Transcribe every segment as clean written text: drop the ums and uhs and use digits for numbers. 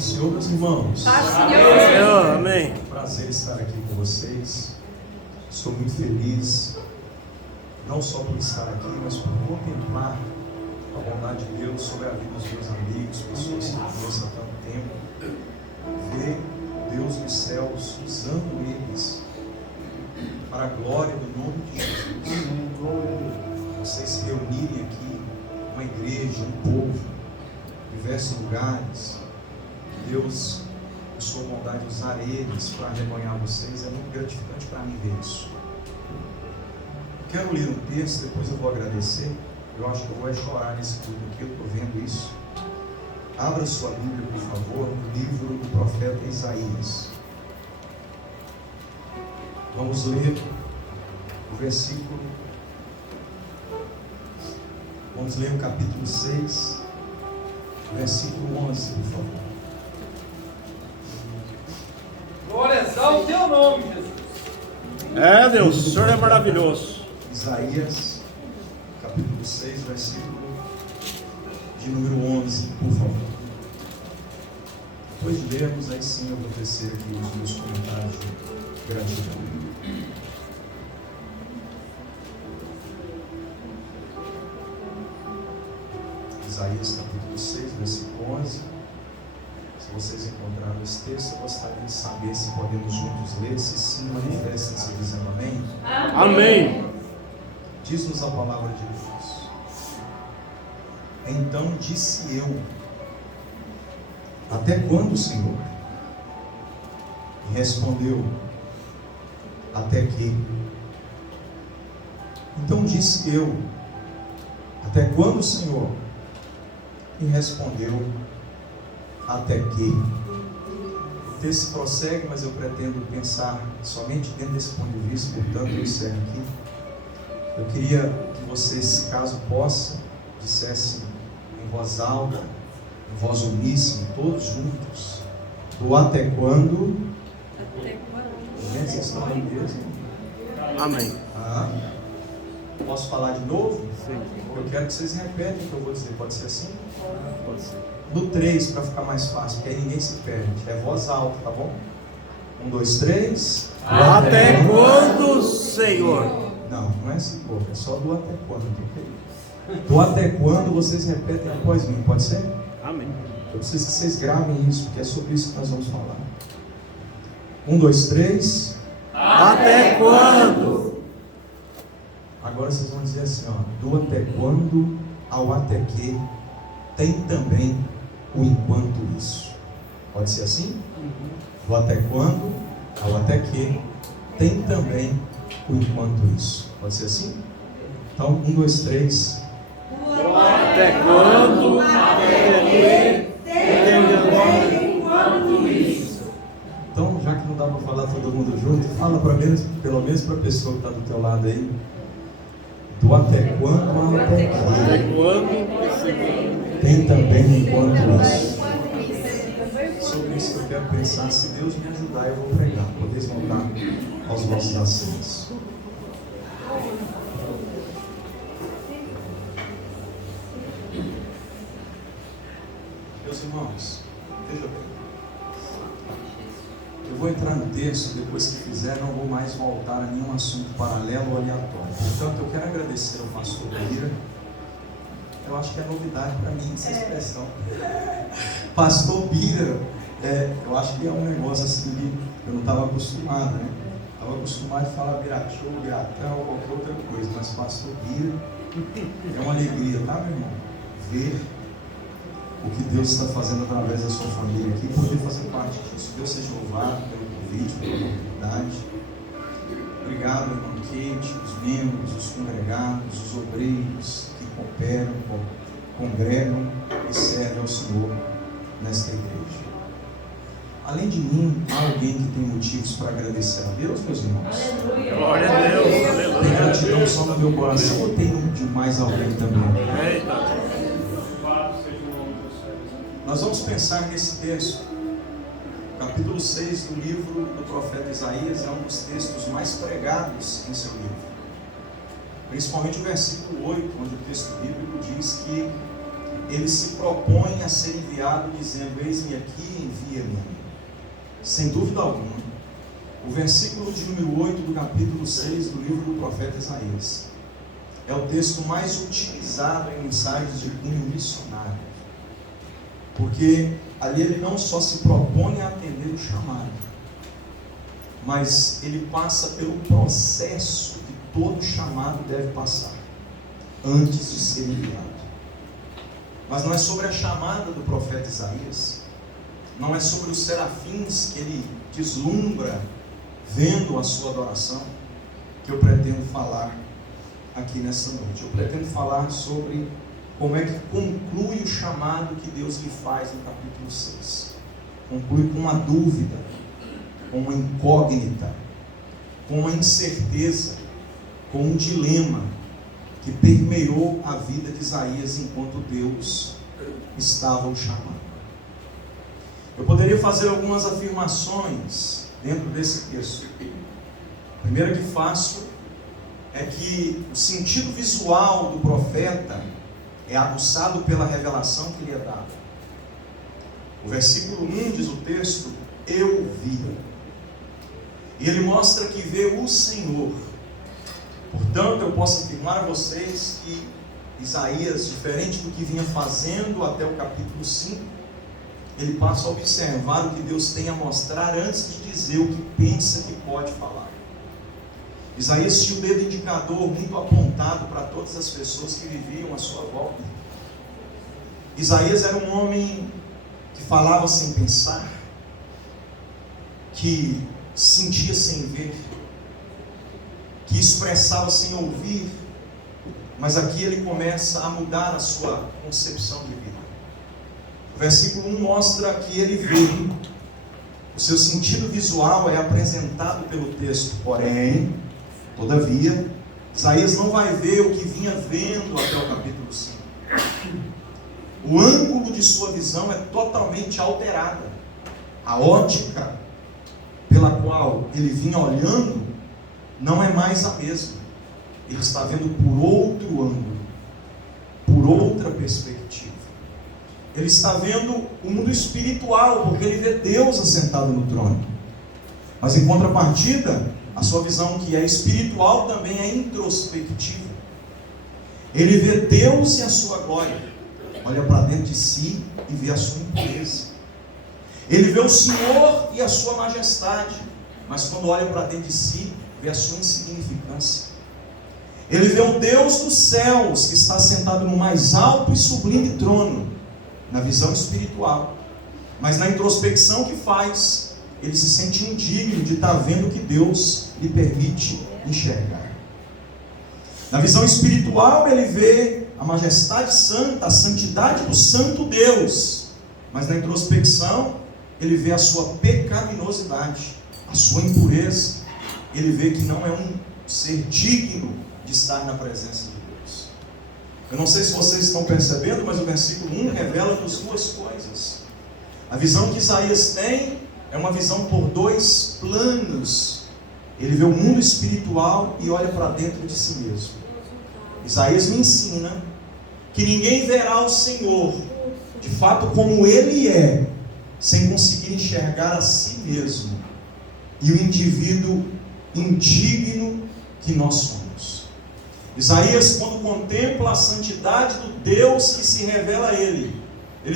Senhor, meus irmãos. Senhor, amém. É um prazer estar aqui com vocês. Sou muito feliz, não só por estar aqui, mas por contemplar a bondade de Deus sobre a vida dos meus amigos, pessoas que eu conheço há tanto tempo. Ver Deus nos céus usando eles para a glória do nome de Jesus. Vocês se reunirem aqui, uma igreja, um povo, diversos lugares. Deus, por sua bondade, usar eles para arrebanhar vocês, é muito gratificante para mim ver isso. Quero ler um texto, depois eu vou agradecer. Eu acho que eu vou chorar nesse culto aqui, eu estou vendo isso. Abra sua Bíblia, por favor, no livro do profeta Isaías. Vamos ler o versículo. Vamos ler o capítulo 6, versículo 11, por favor. Glórias ao teu nome, Jesus. É, Deus, o Senhor é maravilhoso. Isaías, capítulo 6, versículo de número 11, por favor. Depois de lermos, aí sim eu vou tecer aqui os meus comentários de gratidão. Isaías, capítulo 6, versículo 11. Se vocês encontraram esse texto, eu gostaria de saber se podemos juntos ler. Se sim, manifestem-se dizendo amém. Amém. Diz-nos a palavra de Deus. Então disse eu: até quando, Senhor? E respondeu: até que? Então disse eu: até quando, Senhor? E respondeu: até que? O texto prossegue, mas eu pretendo pensar somente dentro desse ponto de vista, portanto eu encerro aqui. Eu queria que vocês, caso possa, dissessem em voz alta, em voz uníssona, todos juntos, do até quando? Até quando? Vocês estão aí mesmo? Amém. Posso falar de novo? Sim. Eu quero que vocês repetem o que eu vou dizer, pode ser assim? Pode ser. No 3, para ficar mais fácil, porque aí ninguém se perde. É voz alta, tá bom? 1, 2, 3. Até quando, Senhor? Não, não é assim, pô. É só do até quando. Okay? Do até quando vocês repetem após mim, pode ser? Amém. Eu preciso que vocês gravem isso, porque é sobre isso que nós vamos falar. 1, 2, 3. Até quando? Agora vocês vão dizer assim, ó. Do até quando ao até que tem também o enquanto isso. Pode ser assim? Do até quando ao até que tem também o enquanto isso. Pode ser assim? Então, 1, 2, 3. Até quando? Até que tem também Enquanto isso. Então, já que não dá para falar todo mundo junto, fala pelo menos para a pessoa que está do teu lado aí. Do até quando ao até que Até quando? tem também enquanto isso. Sobre isso eu quero pensar. Se Deus me ajudar, eu vou pregar. Podeis voltar aos vossos assentos. Meus irmãos, veja bem. Eu vou entrar no texto, depois que fizer, não vou mais voltar a nenhum assunto paralelo ou aleatório. Portanto, eu quero agradecer ao pastor Bira. Eu acho que é novidade para mim essa expressão. Pastor Bira, eu acho que é um negócio assim que eu não estava acostumado, né? Estava acostumado a falar Birachô, Biratão ou qualquer outra coisa, mas pastor Bira é uma alegria, tá, meu irmão? Ver o que Deus está fazendo através da sua família aqui, poder fazer parte disso. Deus seja louvado pelo convite, pela oportunidade. Obrigado, irmão Kate, os membros, os congregados, os obreiros que cooperam, congregam e servem ao Senhor nesta igreja. Além de mim, há alguém que tem motivos para agradecer a Deus, meus irmãos? Glória a Deus. Tem Aleluia. gratidão só no meu coração ou tem de mais alguém também? Eita. Nós vamos pensar nesse texto. Capítulo 6 do livro do profeta Isaías é um dos textos mais pregados em seu livro. Principalmente o versículo 8, onde o texto bíblico diz que ele se propõe a ser enviado dizendo: eis-me aqui, envia-me. Sem dúvida alguma, o versículo de número 8 do capítulo 6 do livro do profeta Isaías é o texto mais utilizado em mensagens de cunho missionário, porque ali ele não só se propõe a atender o chamado, mas ele passa pelo processo que todo chamado deve passar antes de ser enviado. Mas não é sobre a chamada do profeta Isaías, não é sobre os serafins que ele deslumbra vendo a sua adoração, que eu pretendo falar aqui nessa noite. Eu pretendo falar sobre como é que conclui o chamado que Deus lhe faz no capítulo 6. Conclui com uma dúvida, com uma incógnita, com uma incerteza, com um dilema que permeou a vida de Isaías enquanto Deus estava o chamando. Eu poderia fazer algumas afirmações dentro desse texto. A primeira que faço é que o sentido visual do profeta é aguçado pela revelação que lhe é dada. O versículo 1 diz o texto: eu vi. E ele mostra que vê o Senhor. Portanto, eu posso afirmar a vocês que Isaías, diferente do que vinha fazendo até o capítulo 5, ele passa a observar o que Deus tem a mostrar antes de dizer o que pensa que pode falar. Isaías tinha o dedo indicador muito apontado para todas as pessoas que viviam à sua volta. Isaías era um homem que falava sem pensar, que sentia sem ver, que expressava sem ouvir, mas aqui ele começa a mudar a sua concepção de vida. O versículo 1 mostra que ele vê, o seu sentido visual é apresentado pelo texto, porém, todavia, Isaías não vai ver o que vinha vendo até o capítulo 5. O ângulo de sua visão é totalmente alterada. A ótica pela qual ele vinha olhando não é mais a mesma. Ele está vendo por outro ângulo, por outra perspectiva. Ele está vendo o mundo espiritual, porque ele vê Deus assentado no trono. Mas em contrapartida, a sua visão que é espiritual também é introspectiva. Ele vê Deus e a sua glória. Olha para dentro de si e vê a sua impureza. Ele vê o Senhor e a sua majestade, mas quando olha para dentro de si, vê a sua insignificância. Ele vê o Deus dos céus, que está sentado no mais alto e sublime trono, na visão espiritual. Mas na introspecção que faz, ele se sente indigno de estar vendo o que Deus lhe permite enxergar. Na visão espiritual, ele vê a majestade santa, a santidade do santo Deus. Mas na introspecção, ele vê a sua pecaminosidade, a sua impureza. Ele vê que não é um ser digno de estar na presença de Deus. Eu não sei se vocês estão percebendo, mas o versículo 1 revela-nos duas coisas. A visão que Isaías tem é uma visão por dois planos. Ele vê o mundo espiritual e olha para dentro de si mesmo. Isaías me ensina que ninguém verá o Senhor de fato como Ele é, sem conseguir enxergar a si mesmo e o indivíduo indigno que nós somos. Isaías, quando contempla a santidade do Deus que se revela a ele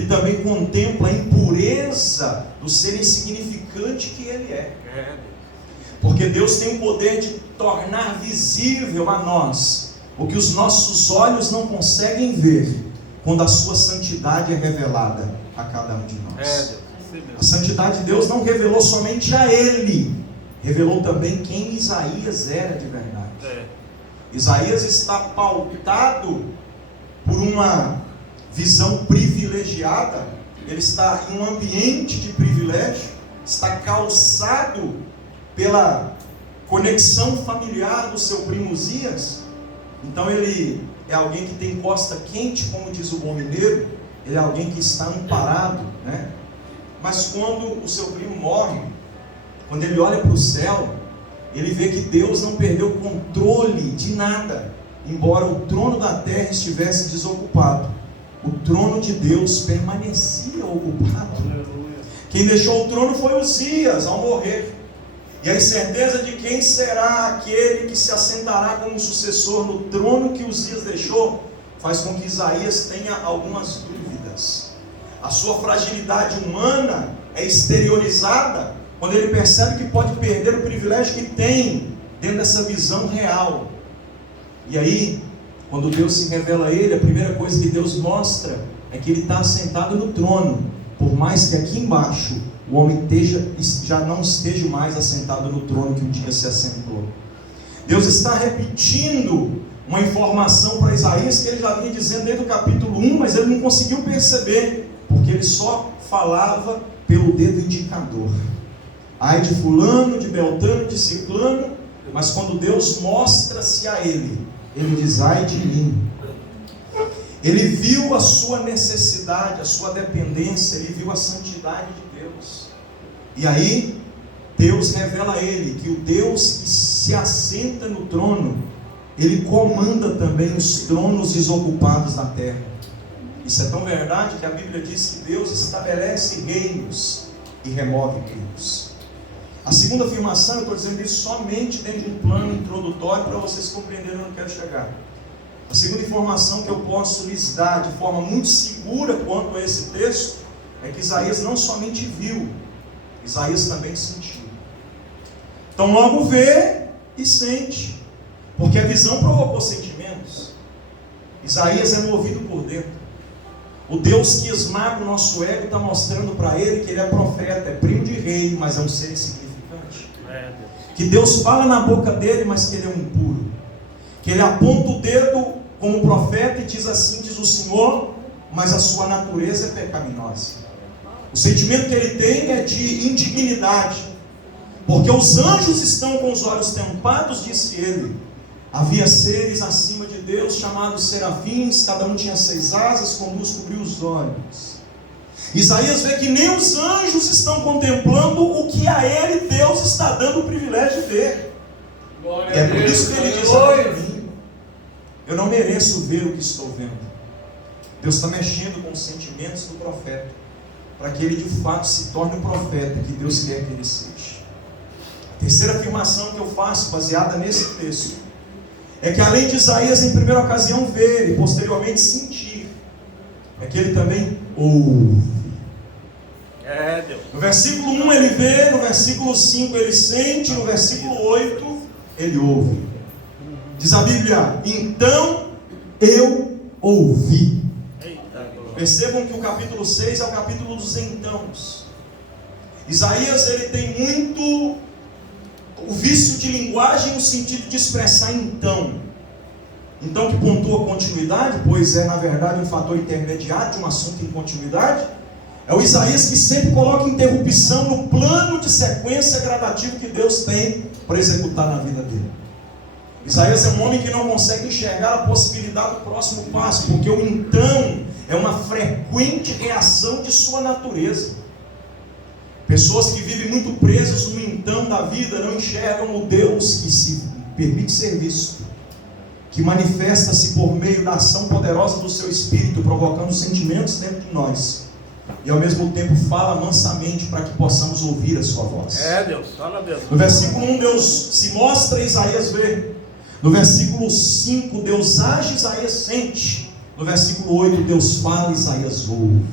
também contempla a impureza do ser insignificante que ele é. Porque Deus tem o poder de tornar visível a nós o que os nossos olhos não conseguem ver, quando a sua santidade é revelada a cada um de nós. A santidade de Deus não revelou somente a ele, revelou também quem Isaías era de verdade. Isaías está pautado por uma visão privilegiada. Ele está em um ambiente de privilégio, está calçado pela conexão familiar do seu primo Uzias. Então ele é alguém que tem costa quente, como diz o bom mineiro. Ele é alguém que está amparado, né? Mas quando o seu primo morre, quando ele olha para o céu, ele vê que Deus não perdeu o controle de nada. Embora o trono da terra estivesse desocupado, o trono de Deus permanecia ocupado. Quem deixou o trono foi Uzias ao morrer. E a incerteza de quem será aquele que se assentará como sucessor no trono que Uzias deixou, faz com que Isaías tenha algumas dúvidas. A sua fragilidade humana é exteriorizada quando ele percebe que pode perder o privilégio que tem dentro dessa visão real. E aí, quando Deus se revela a ele, a primeira coisa que Deus mostra é que ele está assentado no trono, por mais que aqui embaixo o homem já não esteja mais assentado no trono que um dia se assentou. Deus está repetindo uma informação para Isaías que ele já vinha dizendo desde o capítulo 1, mas ele não conseguiu perceber, porque ele só falava pelo dedo indicador. Ai de fulano, de Beltrano, de Ciclano, mas quando Deus mostra-se a ele diz: ai de mim. Ele viu a sua necessidade, a sua dependência, ele viu a santidade de Deus. E aí, Deus revela a ele que o Deus que se assenta no trono, ele comanda também os tronos desocupados da terra. Isso é tão verdade que a Bíblia diz que Deus estabelece reinos e remove reinos. A segunda afirmação, eu estou dizendo isso somente dentro de um plano introdutório para vocês compreenderem onde eu quero chegar. A segunda informação que eu posso lhes dar de forma muito segura quanto a esse texto é que Isaías não somente viu, Isaías também sentiu. Então logo vê e sente, porque a visão provocou sentimentos. Isaías é movido por dentro. O Deus que esmaga o nosso ego está mostrando para ele que ele é profeta, é primo de rei, mas é um ser insignificante. Que Deus fala na boca dele, mas que ele é um impuro. Que ele aponta o dedo como profeta e diz assim, diz o Senhor, mas a sua natureza é pecaminosa. O sentimento que ele tem é de indignidade, porque os anjos estão com os olhos tampados, disse ele. Havia seres acima de Deus, chamados serafins, cada um tinha 6 asas, com luz cobriu os olhos. Isaías vê que nem os anjos estão contemplando o que a ele Deus está dando o privilégio de ver. E é por isso que ele diz: ai de mim, eu não mereço ver o que estou vendo. Deus está mexendo com os sentimentos do profeta, para que ele de fato se torne o profeta que Deus quer que ele seja. A terceira afirmação que eu faço, baseada nesse texto, é que além de Isaías em primeira ocasião ver e posteriormente sentir, é que ele também ouve. Deus. No versículo 1 ele vê, no versículo 5 ele sente, no versículo 8 ele ouve. Diz a Bíblia: então eu ouvi. Percebam que o capítulo 6 é o capítulo dos entãos. Isaías ele tem muito o vício de linguagem no sentido de expressar então. Então que pontua continuidade, pois é na verdade um fator intermediário de um assunto em continuidade. É o Isaías que sempre coloca interrupção no plano de sequência gradativo que Deus tem para executar na vida dele. Isaías é um homem que não consegue enxergar a possibilidade do próximo passo, porque o então é uma frequente reação de sua natureza. Pessoas que vivem muito presas no então da vida não enxergam o Deus que se permite ser visto, que manifesta-se por meio da ação poderosa do seu Espírito, provocando sentimentos dentro de nós, e ao mesmo tempo fala mansamente para que possamos ouvir a sua voz. Deus, fala Deus. No versículo 1 Deus se mostra, Isaías vê. No versículo 5 Deus age, Isaías sente. No versículo 8 Deus fala, Isaías ouve.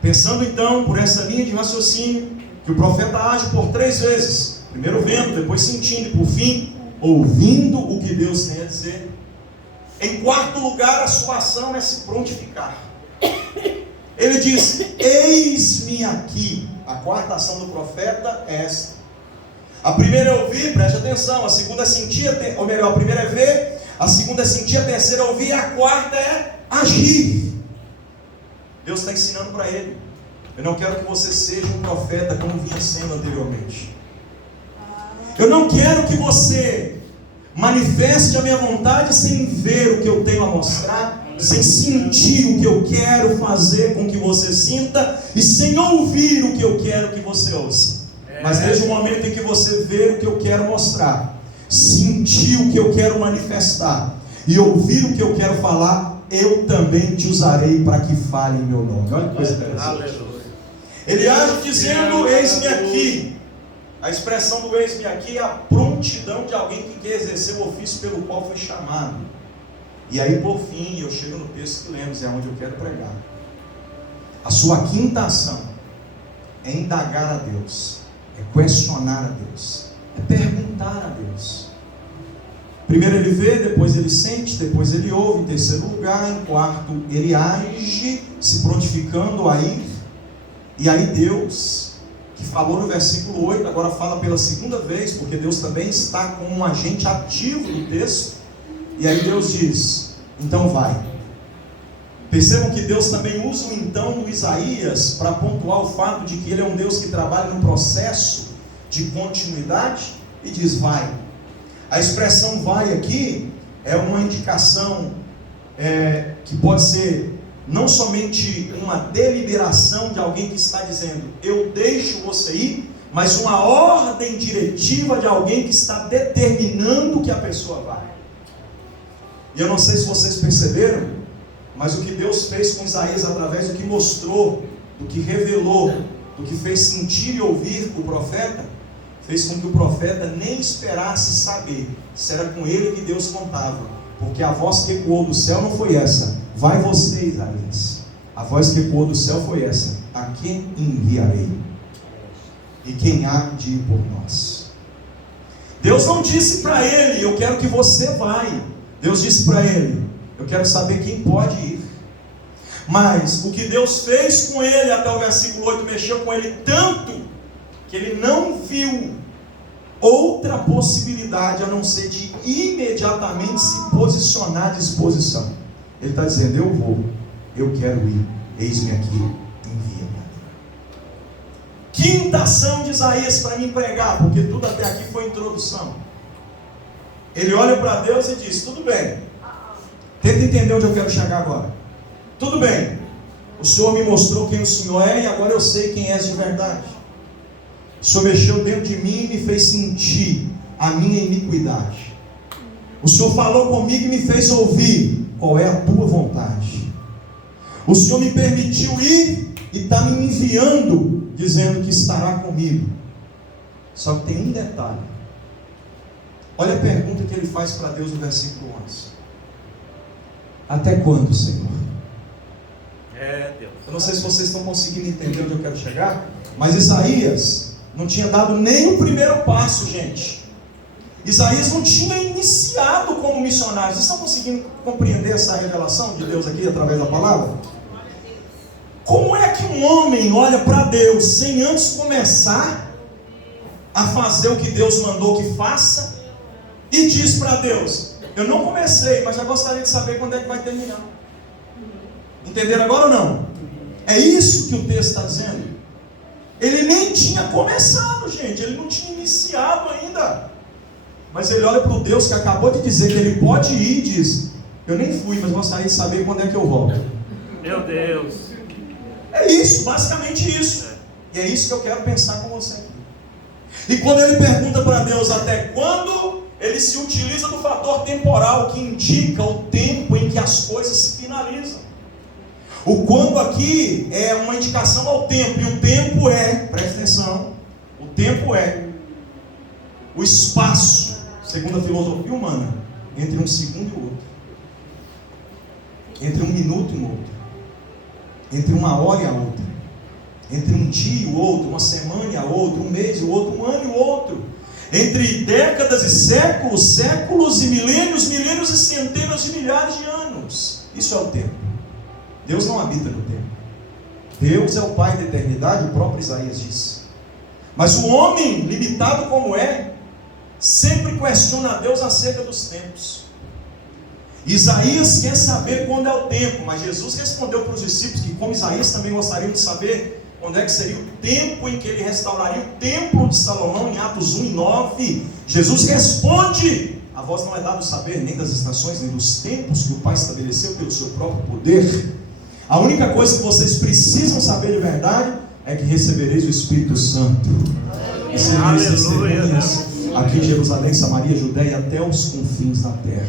Pensando então por essa linha de raciocínio, que o profeta age por 3 vezes: primeiro vendo, depois sentindo e por fim ouvindo o que Deus tem a dizer. Em quarto lugar, a sua ação é se prontificar. Ele diz: eis-me aqui. A quarta ação do profeta é esta. A primeira é ouvir, preste atenção. A segunda é sentir, ou melhor, a primeira é ver, a segunda é sentir, a terceira é ouvir, e a quarta é agir. Deus está ensinando para ele: eu não quero que você seja um profeta como vinha sendo anteriormente. Eu não quero que você manifeste a minha vontade sem ver o que eu tenho a mostrar, sem sentir o que eu quero fazer com que você sinta, e sem ouvir o que eu quero que você ouça. Mas desde o momento em que você vê o que eu quero mostrar, sentir o que eu quero manifestar e ouvir o que eu quero falar, eu também te usarei para que fale em meu nome. Olha que coisa interessante. Aleluia. Ele age dizendo, eis-me aqui. A expressão do eis-me aqui é a prontidão de alguém que quer exercer o ofício pelo qual foi chamado. E aí, por fim, eu chego no texto que lemos, é onde eu quero pregar. A sua quinta ação é indagar a Deus, é questionar a Deus, é perguntar a Deus. Primeiro ele vê, depois ele sente, depois ele ouve. Em terceiro lugar, em quarto, ele age, se prontificando a ir. E aí Deus, que falou no versículo 8, agora fala pela segunda vez, porque Deus também está como um agente ativo no texto. E aí Deus diz, então vai. Percebam que Deus também usa o então do Isaías para pontuar o fato de que Ele é um Deus que trabalha no processo de continuidade e diz vai. A expressão vai aqui é uma indicação que pode ser não somente uma deliberação de alguém que está dizendo eu deixo você ir, mas uma ordem diretiva de alguém que está determinando que a pessoa vai. E eu não sei se vocês perceberam, mas o que Deus fez com Isaías através do que mostrou, do que revelou, do que fez sentir e ouvir o profeta, fez com que o profeta nem esperasse saber se era com ele que Deus contava, porque a voz que ecoou do céu não foi essa, vai você, Isaías. A voz que ecoou do céu foi essa, a quem enviarei? E quem há de ir por nós? Deus não disse para ele, eu quero que você vai. Deus disse para ele, eu quero saber quem pode ir. Mas o que Deus fez com ele até o versículo 8, mexeu com ele tanto, que ele não viu outra possibilidade a não ser de imediatamente se posicionar à disposição. Ele está dizendo, eu vou, eu quero ir, eis-me aqui, envia-me. Quinta ação de Isaías para me pregar, porque tudo até aqui foi introdução. Ele olha para Deus e diz, tudo bem, tenta entender onde eu quero chegar agora. Tudo bem, o Senhor me mostrou quem o Senhor é e agora eu sei quem és de verdade. O Senhor mexeu dentro de mim e me fez sentir a minha iniquidade. O Senhor falou comigo e me fez ouvir qual é a tua vontade. O Senhor me permitiu ir e está me enviando, dizendo que estará comigo. Só que tem um detalhe. Olha a pergunta que ele faz para Deus no versículo 11. Até quando, Senhor? Deus. Eu não sei se vocês estão conseguindo entender onde eu quero chegar, mas Isaías não tinha dado nem o primeiro passo, gente. Isaías não tinha iniciado como missionário. Vocês estão conseguindo compreender essa revelação de Deus aqui através da palavra? Como é que um homem olha para Deus sem antes começar a fazer o que Deus mandou que faça e diz para Deus, eu não comecei, mas já gostaria de saber quando é que vai terminar? Entenderam agora ou não? É isso que o texto está dizendo. Ele nem tinha começado, gente. Ele não tinha iniciado ainda. Mas ele olha para o Deus que acabou de dizer que ele pode ir e diz, eu nem fui, mas gostaria de saber quando é que eu volto. Meu Deus. É isso, basicamente isso. E é isso que eu quero pensar com você aqui. E quando ele pergunta para Deus até quando, ele se utiliza do fator temporal que indica o tempo em que as coisas se finalizam. O quando aqui é uma indicação ao tempo, e o tempo é, presta atenção, o tempo é o espaço, segundo a filosofia humana, entre um segundo e o outro, entre um minuto e o outro, entre uma hora e a outra, entre um dia e o outro, uma semana e a outra, um mês e o outro, um ano e o outro, entre décadas e séculos, séculos e milênios, milênios e centenas de milhares de anos. Isso é o tempo. Deus não habita no tempo. Deus é o Pai da eternidade, o próprio Isaías diz. Mas o homem, limitado como é, sempre questiona a Deus acerca dos tempos. Isaías quer saber quando é o tempo, mas Jesus respondeu para os discípulos que, como Isaías, também gostariam de saber quando é que seria o tempo em que ele restauraria o templo de Salomão, em Atos 1 e 9. Jesus responde, a vós não é dado saber nem das estações, nem dos tempos que o Pai estabeleceu pelo seu próprio poder. A única coisa que vocês precisam saber de verdade é que recebereis o Espírito Santo. E sereis testemunhas aqui em Jerusalém, Samaria, Judéia, até os confins da terra.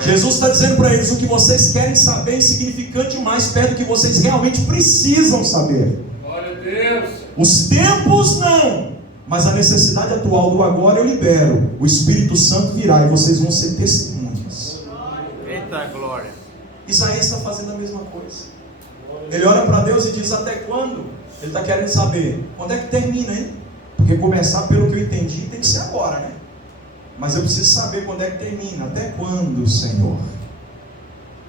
Jesus está dizendo para eles: o que vocês querem saber é insignificante demais perto do que vocês realmente precisam saber. Glória a Deus. Os tempos não, mas a necessidade atual do agora eu libero. O Espírito Santo virá e vocês vão ser testemunhas. Eita glória. Isaías está fazendo a mesma coisa. Ele olha para Deus e diz: até quando? Ele está querendo saber quando é que termina, hein? Porque começar, pelo que eu entendi, tem que ser agora, né? Mas eu preciso saber quando é que termina. Até quando, Senhor?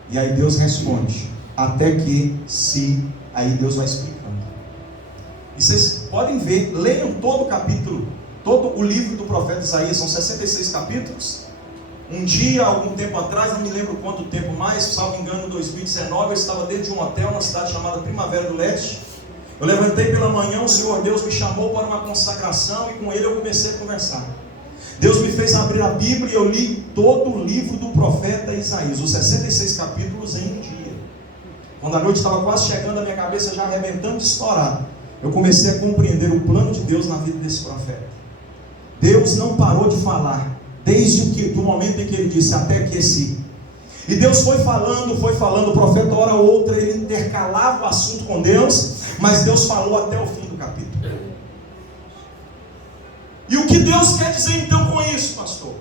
E aí Deus responde: até que se... Aí Deus vai explicando. E vocês podem ver, leiam todo o capítulo, todo o livro do profeta Isaías, são 66 capítulos. Um dia, algum tempo atrás, não me lembro quanto tempo mais, salvo engano, 2019, eu estava dentro de um hotel na cidade chamada Primavera do Leste. Eu levantei pela manhã, o Senhor Deus me chamou para uma consagração e com Ele eu comecei a conversar. Deus me fez abrir a Bíblia e eu li todo o livro do profeta Isaías, os 66 capítulos em um dia. Quando a noite estava quase chegando, a minha cabeça já arrebentando de estourar, eu comecei a compreender o plano de Deus na vida desse profeta. Deus não parou de falar, desde o momento em que ele disse: até que se... E Deus foi falando, o profeta hora ou outra, ele intercalava o assunto com Deus, mas Deus falou até o fim do capítulo. E o que Deus quer dizer então com isso, pastor?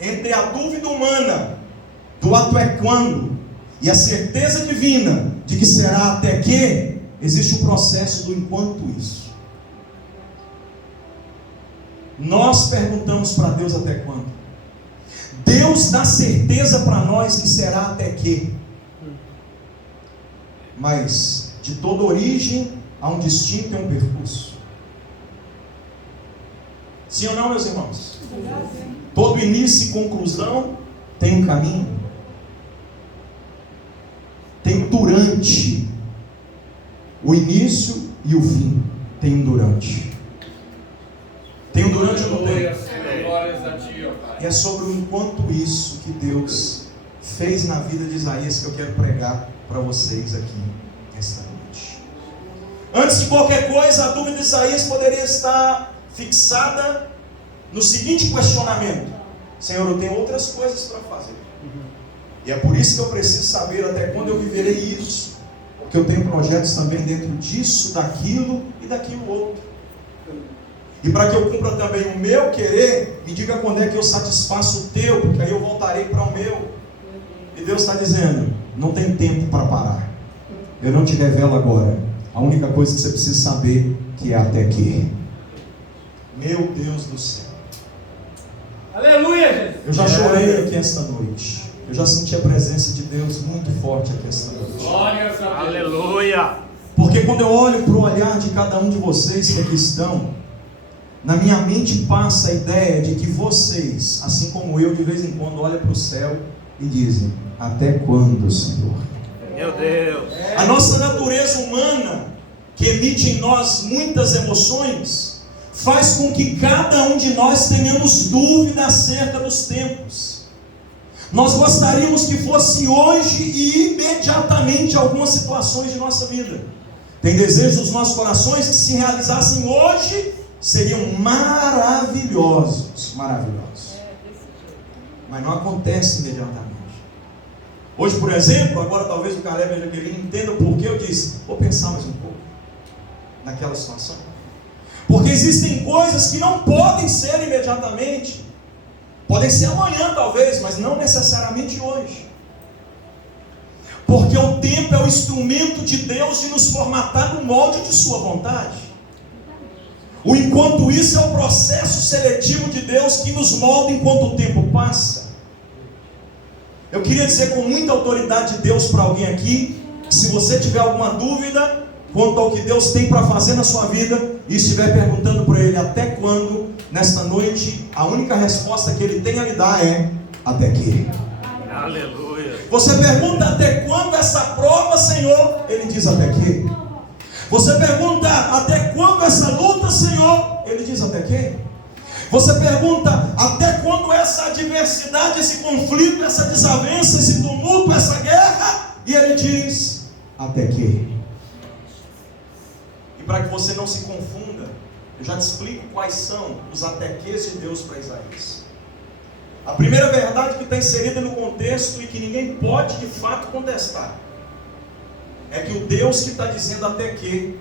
Entre a dúvida humana, do até quando, e a certeza divina, de que será até que, existe o processo do enquanto isso. Nós perguntamos para Deus até quando. Deus dá certeza para nós que será até que. Mas de toda origem há um destino e um percurso. Sim ou não, meus irmãos? Todo início e conclusão tem um caminho. Tem um durante. O início e o fim. Tem um durante. Tem um durante ou não tem? Glórias a ti, ó Pai. E é sobre o enquanto isso que Deus fez na vida de Isaías que eu quero pregar para vocês aqui esta noite. Antes de qualquer coisa, a dúvida de Isaías poderia estar fixada no seguinte questionamento: Senhor, eu tenho outras coisas para fazer. E é por isso que eu preciso saber até quando eu viverei isso. Porque eu tenho projetos também dentro disso, daquilo e daquilo outro. E para que eu cumpra também o meu querer, me diga quando é que eu satisfaço o teu, porque aí eu voltarei para o meu. E Deus está dizendo: não tem tempo para parar. Eu não te revelo agora. A única coisa que você precisa saber que é até que. Meu Deus do céu. Aleluia, Jesus. Eu já chorei aqui esta noite. Eu já senti a presença de Deus muito forte aqui esta noite. Glórias a Deus. Aleluia. Porque quando eu olho para o olhar de cada um de vocês que aqui estão, na minha mente passa a ideia de que vocês, assim como eu, de vez em quando olham para o céu e dizem: até quando, Senhor? Meu Deus. A nossa natureza humana, que emite em nós muitas emoções, faz com que cada um de nós tenhamos dúvida acerca dos tempos. Nós gostaríamos que fosse hoje e imediatamente algumas situações de nossa vida. Tem desejos dos nossos corações que, se realizassem hoje, seriam maravilhosos. Maravilhosos. Mas não acontece imediatamente. Hoje, por exemplo, agora talvez o Caleb e a Jaqueline entendam por que eu disse: vou pensar mais um pouco naquela situação. Porque existem coisas que não podem ser imediatamente. Podem ser amanhã talvez, mas não necessariamente hoje. Porque o tempo é o instrumento de Deus de nos formatar no molde de sua vontade. O enquanto isso é o processo seletivo de Deus que nos molda enquanto o tempo passa. Eu queria dizer com muita autoridade de Deus para alguém aqui, que se você tiver alguma dúvida quanto ao que Deus tem para fazer na sua vida, e estiver perguntando para Ele até quando, nesta noite, a única resposta que Ele tem a lhe dar é: até que. Aleluia. Você pergunta: até quando essa prova, Senhor? Ele diz: até que. Você pergunta: até quando essa luta, Senhor? Ele diz: até que. Você pergunta: até quando essa adversidade, esse conflito, essa desavença, esse tumulto, essa guerra? E Ele diz: até que. E para que você não se confunda, eu já te explico quais são os até-quês de Deus para Isaías. A primeira verdade que está inserida no contexto e que ninguém pode de fato contestar é que o Deus que está dizendo até que,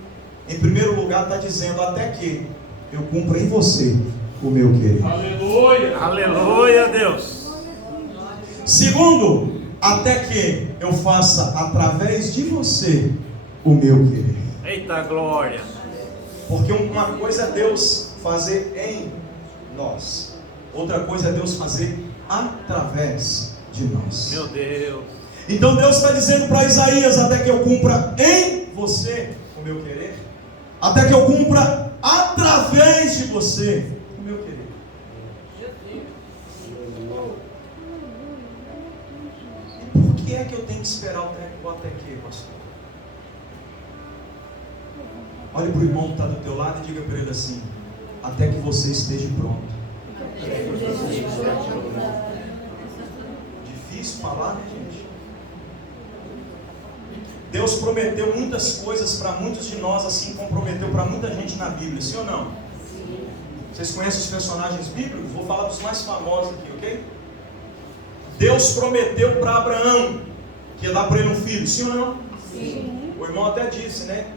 em primeiro lugar está dizendo até que eu cumpra em você o meu querer. Aleluia. Aleluia, Deus. Segundo, até que eu faça através de você o meu querer. Eita glória. Porque uma coisa é Deus fazer em nós, outra coisa é Deus fazer através de nós. Meu Deus. Então Deus está dizendo para Isaías: até que eu cumpra em você o meu querer, até que eu cumpra através de você o meu querer. E por que é que eu tenho que esperar o até que, pastor? Olhe para o irmão que está do teu lado e diga para ele assim: até que você esteja pronto. Difícil falar, né, gente? Deus prometeu muitas coisas para muitos de nós, assim como prometeu para muita gente na Bíblia, sim ou não? Sim. Vocês conhecem os personagens bíblicos? Vou falar dos mais famosos aqui, ok? Deus prometeu para Abraão que ia dar para ele um filho, sim ou não? Sim. O irmão até disse, né?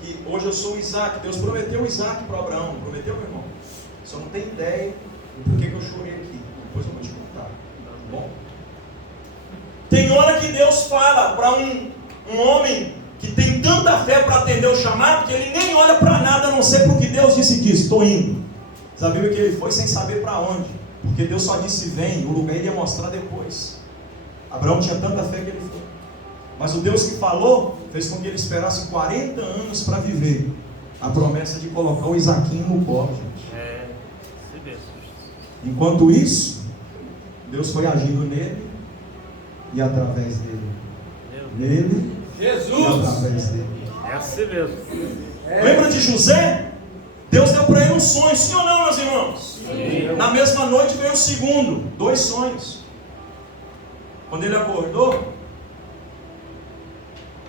Que hoje eu sou o Isaac. Deus prometeu o Isaac para Abraão. Prometeu, meu irmão? Você não tem ideia do porquê que eu chorei aqui. Depois eu vou te contar. Tá bom? Tem hora que Deus fala para um homem que tem tanta fé para atender o chamado, que ele nem olha para nada, a não ser porque Deus disse e diz: estou indo. Você viu que ele foi sem saber para onde? Porque Deus só disse: vem. O lugar ele ia mostrar depois. Abraão tinha tanta fé que ele foi. Mas o Deus que falou fez com que ele esperasse 40 anos para viver a promessa de colocar o Isaquinho no pó, gente. Enquanto isso, Deus foi agindo nele e através dele. Nele Jesus. e através dele. É assim mesmo. Lembra de José? Deus deu para ele um sonho, sim ou não, meus irmãos? Sim. Na mesma noite veio o segundo, 2 sonhos. Quando ele acordou,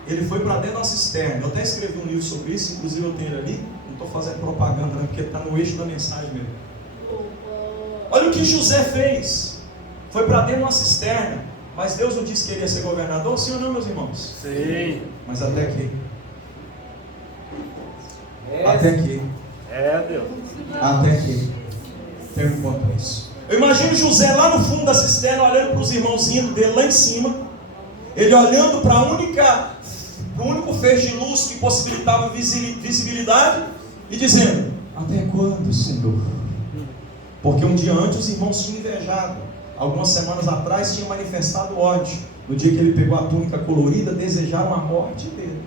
ele foi para dentro da cisterna. Eu até escrevi um livro sobre isso, inclusive eu tenho ele ali. Não estou fazendo propaganda, não, porque está no eixo da mensagem mesmo. Olha o que José fez. Foi para dentro de uma cisterna. Mas Deus não disse que ele ia ser governador, sim ou não, meus irmãos? Sim. Mas até aqui. Até aqui. É, Deus. Até aqui. Tem um ponto isso. Eu imagino José lá no fundo da cisterna, olhando para os irmãozinhos dele lá em cima. Ele olhando para o único feixe de luz que possibilitava visibilidade e dizendo: até quando, Senhor? Porque um dia antes os irmãos tinham invejado. Algumas semanas atrás tinha manifestado ódio. No dia que ele pegou a túnica colorida, desejaram a morte dele.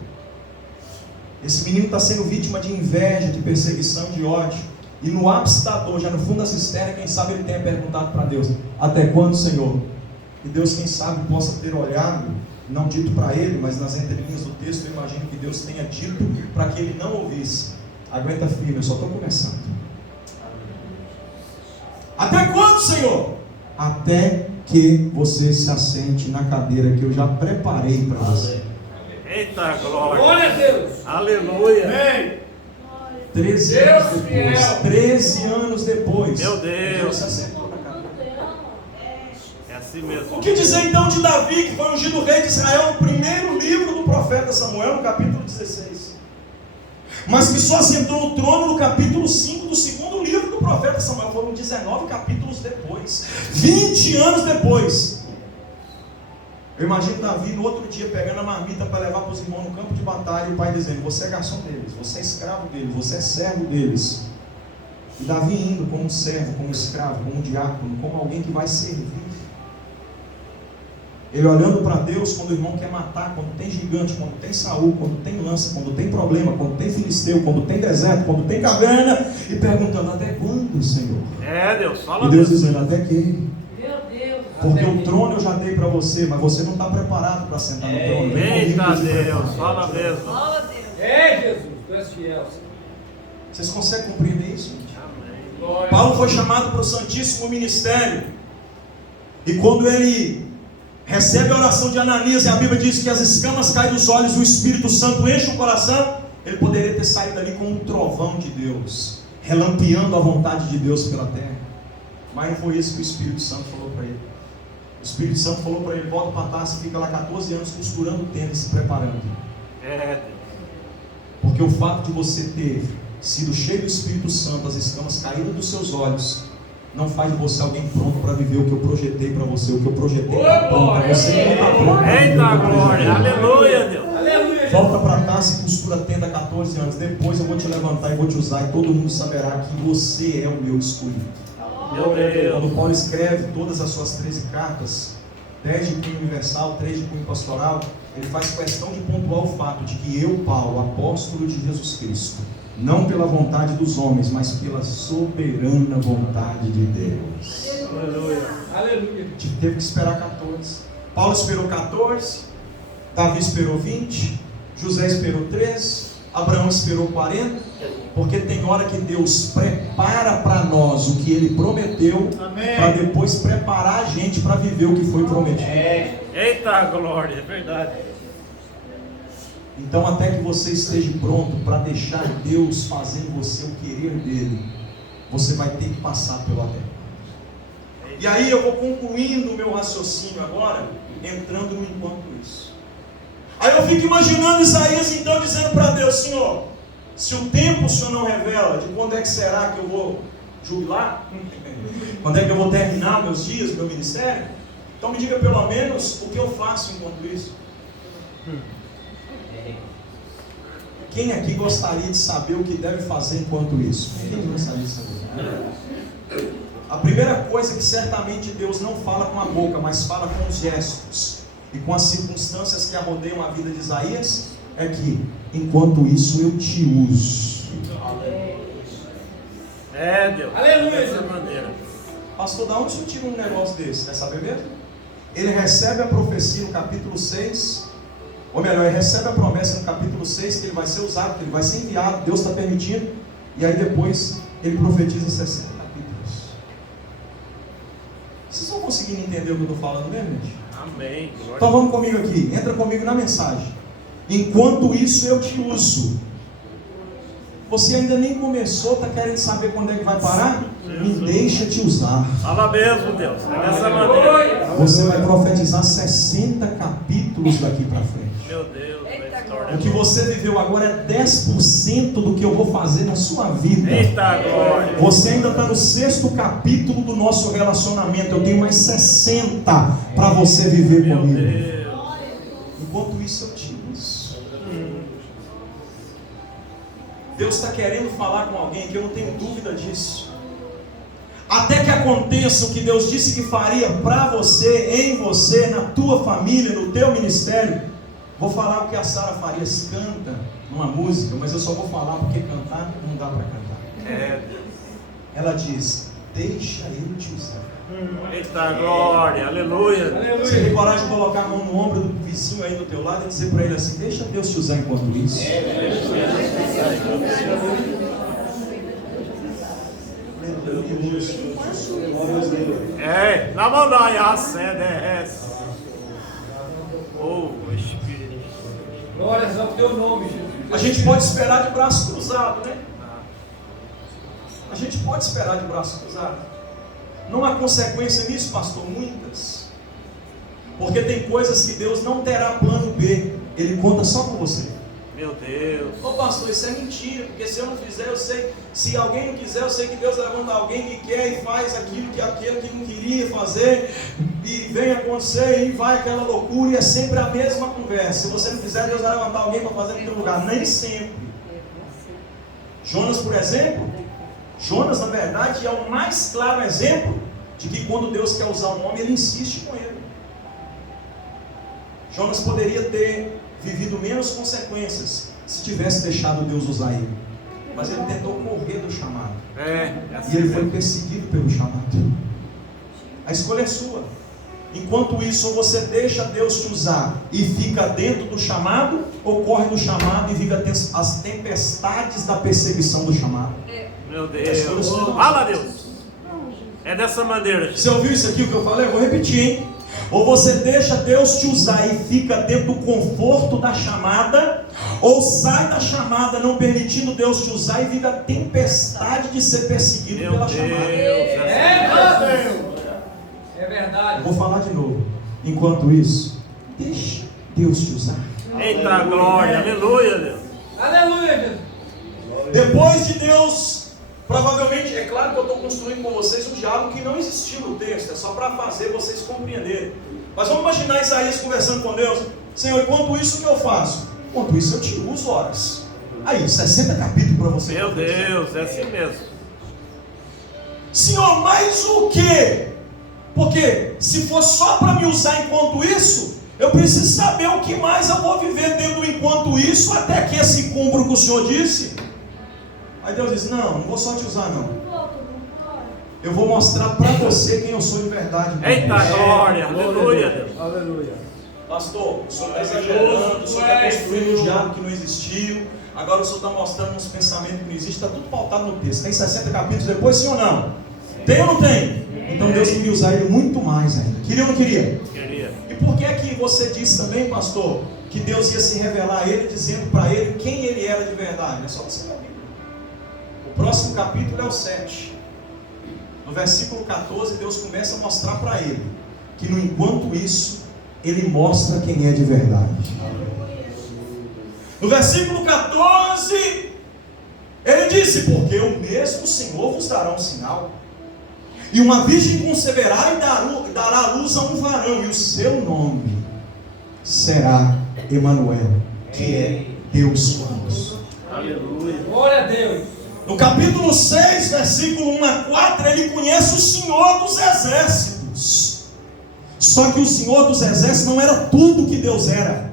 Esse menino está sendo vítima de inveja, de perseguição, de ódio. E no ápice da dor, já no fundo da cisterna, quem sabe ele tenha perguntado para Deus: até quando, Senhor? E Deus, quem sabe, possa ter olhado, não dito para ele, mas nas entrelinhas do texto, eu imagino que Deus tenha dito para que ele não ouvisse: aguenta firme, eu só estou começando. Até quando, Senhor? Até que você se assente na cadeira que eu já preparei para você. Eita glória. Glória a Deus. Aleluia. Amém. 13 anos depois. 13 anos depois. Meu Deus. Se assentou na cadeira. É assim mesmo. O que dizer então de Davi, que foi ungido rei de Israel no primeiro livro do profeta Samuel, no capítulo 16? Mas que só assentou no trono no capítulo 5 do segundo livro do profeta Samuel. Foram 19 capítulos depois. 20 anos depois. Eu imagino Davi no outro dia pegando a marmita para levar para os irmãos no campo de batalha, e o pai dizendo: você é garçom deles, você é escravo deles, você é servo deles. E Davi indo como um servo, como um escravo, como um diácono, como alguém que vai servir. Ele olhando para Deus quando o irmão quer matar, quando tem gigante, quando tem Saul, quando tem lança, quando tem problema, quando tem filisteu, quando tem deserto, quando tem caverna, e perguntando: até quando, Senhor? É, Deus, fala. E Deus dizendo: até que? Meu Deus. Porque o trono eu já dei para você, mas você não está preparado para sentar no trono. Eita Deus, fala mesmo. Glória a Deus. É, Jesus, tu és fiel. Vocês conseguem compreender isso, gente? Amém. Glória. Paulo foi chamado para o Santíssimo Ministério. E quando ele recebe a oração de Ananias, e a Bíblia diz que as escamas caem dos olhos, o Espírito Santo enche o coração, ele poderia ter saído ali com um trovão de Deus, relampeando a vontade de Deus pela terra. Mas não foi isso que o Espírito Santo falou para ele. O Espírito Santo falou para ele: volta para Tarso e fica lá 14 anos costurando tenda e se preparando. Porque o fato de você ter sido cheio do Espírito Santo, as escamas caíram dos seus olhos, não faz de você alguém pronto para viver o que eu projetei para você. O que eu projetei está pronto. Você não está pronto. Eita glória, aleluia, Deus. Volta para Tarso e costura a tenda 14 anos. Depois eu vou te levantar e vou te usar, e todo mundo saberá que você é o meu escolhido. Meu Deus. Quando Paulo escreve todas as suas 13 cartas, 10 de cunho universal, 3 de cunho pastoral, ele faz questão de pontuar o fato de que eu, Paulo, apóstolo de Jesus Cristo, não pela vontade dos homens, mas pela soberana vontade de Deus. Aleluia. Aleluia. Teve que esperar 14. Paulo esperou 14, Davi esperou 20, José esperou 13, Abraão esperou 40, porque tem hora que Deus prepara para nós o que Ele prometeu, para depois preparar a gente para viver o que foi prometido. Eita glória, é verdade. Então, até que você esteja pronto para deixar Deus fazer em você o querer dele, você vai ter que passar pelo até. E aí eu vou concluindo o meu raciocínio agora, entrando no enquanto isso. Aí eu fico imaginando Isaías então dizendo para Deus: Senhor, se o tempo o Senhor não revela de quando é que será que eu vou jubilar, quando é que eu vou terminar meus dias, meu ministério, então me diga pelo menos o que eu faço enquanto isso. Quem aqui gostaria de saber o que deve fazer enquanto isso? Quem gostaria de saber? A primeira coisa que certamente Deus não fala com a boca, mas fala com os gestos e com as circunstâncias que arrodeiam a vida de Isaías, é que enquanto isso eu te uso. Deus. Aleluia. Dessa maneira. Pastor, da onde você tira um negócio desse? Quer saber mesmo? Ele recebe a profecia no capítulo 6, ou melhor, ele recebe a promessa no capítulo 6 que ele vai ser usado, que ele vai ser enviado, Deus está permitindo, e aí depois ele profetiza 60 capítulos. Vocês estão conseguindo entender o que eu estou falando mesmo, gente? Amém. Então vamos comigo aqui, entra comigo na mensagem. Enquanto isso eu te uso. Você ainda nem começou, está querendo saber quando é que vai parar? Me deixa te usar. Fala mesmo, Deus. É dessa maneira. Você vai profetizar 60 capítulos daqui para frente. Meu Deus, a história. O que você viveu agora é 10% do que eu vou fazer na sua vida. Eita glória. Você ainda está no 6º capítulo do nosso relacionamento. Eu tenho mais 60 para você viver Meu comigo. Deus. Enquanto isso eu te uso. Deus está querendo falar com alguém que eu não tenho dúvida disso. Até que aconteça o que Deus disse que faria para você, em você, na tua família, no teu ministério. Vou falar o que a Sara Farias canta numa música, mas eu só vou falar porque cantar não dá para cantar. Ela diz: deixa ele te usar. Eita glória, aleluia. Você tem coragem de colocar a mão no ombro do vizinho aí do teu lado e dizer para ele assim: deixa Deus te usar enquanto isso. Na mão da a sede é essa. Oh, Espírito. Glórias ao teu nome, Jesus. A gente pode esperar de braço cruzado, né? A gente pode esperar de braço cruzado. Não há consequência nisso, pastor? Muitas. Porque tem coisas que Deus não terá plano B. Ele conta só com você. Meu Deus. Ô pastor, isso é mentira. Porque se eu não fizer, eu sei. Se alguém não quiser, eu sei que Deus levanta alguém que quer e faz aquilo que aquele que não queria fazer. E vem acontecer e vai aquela loucura. E é sempre a mesma conversa. Se você não fizer, Deus vai levantar alguém para fazer no teu lugar. Nem sempre. Jonas, por exemplo. Jonas, na verdade, é o mais claro exemplo de que quando Deus quer usar um homem, ele insiste com ele. Jonas poderia ter vivido menos consequências se tivesse deixado Deus usar ele. Mas ele tentou correr do chamado. E ele foi perseguido pelo chamado. A escolha é sua. Enquanto isso, ou você deixa Deus te usar e fica dentro do chamado, ou corre do chamado e vive as tempestades da perseguição do chamado. Meu Deus. Fala, Deus. É dessa maneira. Você ouviu isso aqui, o que eu falei? Eu vou repetir, hein? Ou você deixa Deus te usar e fica dentro do conforto da chamada, Ou sai da chamada não permitindo Deus te usar e vive a tempestade de ser perseguido Meu pela Deus, chamada. É verdade. Eu vou falar de novo. Enquanto isso, deixa Deus te usar. Eita glória, aleluia, Deus. Aleluia, Jesus. Depois de Deus, provavelmente, é claro que eu estou construindo com vocês um diálogo que não existiu no texto, é só para fazer vocês compreenderem. Mas vamos imaginar Isaías conversando com Deus: Senhor, enquanto isso, o que eu faço? Enquanto isso, eu te uso horas. Aí, 60 capítulos para você. Meu Deus, é assim mesmo. Senhor, mais o quê? Porque se for só para me usar enquanto isso, eu preciso saber o que mais eu vou viver dentro do enquanto isso, até que esse cumpra o que o Senhor disse. Aí Deus disse: não vou só te usar não. Eu vou mostrar para você quem eu sou de verdade. Eita glória, aleluia, Deus. Aleluia. Pastor, o senhor está exagerando, o senhor está construindo um diálogo que não existiu. Agora o senhor está mostrando uns pensamentos que não existem. Está tudo pautado no texto. Tem 60 capítulos depois, sim ou não? Tem ou não tem? Então Deus queria usar ele muito mais ainda. Queria ou não queria? Queria. E por que é que você disse também, pastor, que Deus ia se revelar a ele, dizendo para ele quem ele era de verdade? É só você ler a Bíblia. O próximo capítulo é o 7. No versículo 14, Deus começa a mostrar para ele que no enquanto isso, ele mostra quem é de verdade. No versículo 14, ele disse: porque o mesmo Senhor vos dará um sinal, e uma virgem conceberá e dará à luz a um varão, e o seu nome será Emanuel, que é Deus conosco. Aleluia. Glória a Deus. No capítulo 6, versículo 1 a 4, ele conhece o Senhor dos exércitos. Só que o Senhor dos exércitos não era tudo que Deus era.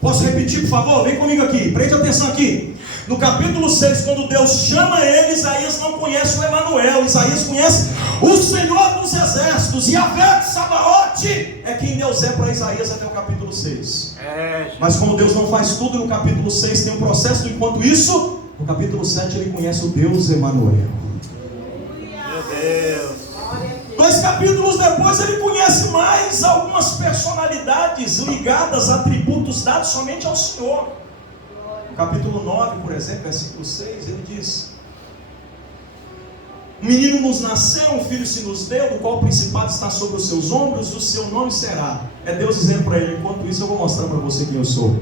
Posso repetir, por favor? Vem comigo aqui, preste atenção aqui. No capítulo 6, quando Deus chama ele, Isaías não conhece o Emanuel. Isaías conhece o Senhor dos exércitos. E Yahvé Sabaote é quem Deus é para Isaías até o capítulo 6. Mas como Deus não faz tudo no capítulo 6, tem um processo. Enquanto isso, no capítulo 7 ele conhece o Deus Emanuel. Meu Deus. 2 capítulos depois ele conhece mais algumas personalidades ligadas a atributos dados somente ao Senhor. No capítulo 9, por exemplo, versículo 6, ele diz: um menino nos nasceu, um filho se nos deu, do qual o principado está sobre os seus ombros, o seu nome será. É Deus dizendo para ele: enquanto isso eu vou mostrar para você quem eu sou.